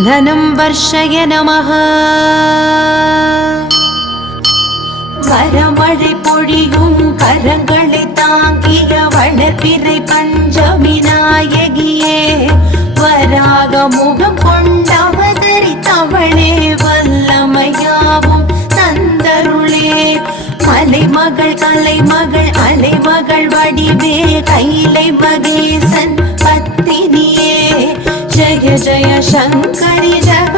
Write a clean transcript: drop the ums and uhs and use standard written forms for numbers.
धनं वर्षय नमः வரமழை பொழியும் கரங்களை தாங்கிய வளர்பிறை பஞ்சமி நாயகியே வராக முகம் கொண்டவதரித்தவளே வல்லமையாவும் தந்தருளே மலைமகள் கலைமகள் அலைமகள் வடிவே கைலை மகேசன் பத்தினியே ஜய ஜய சங்கரி ஜக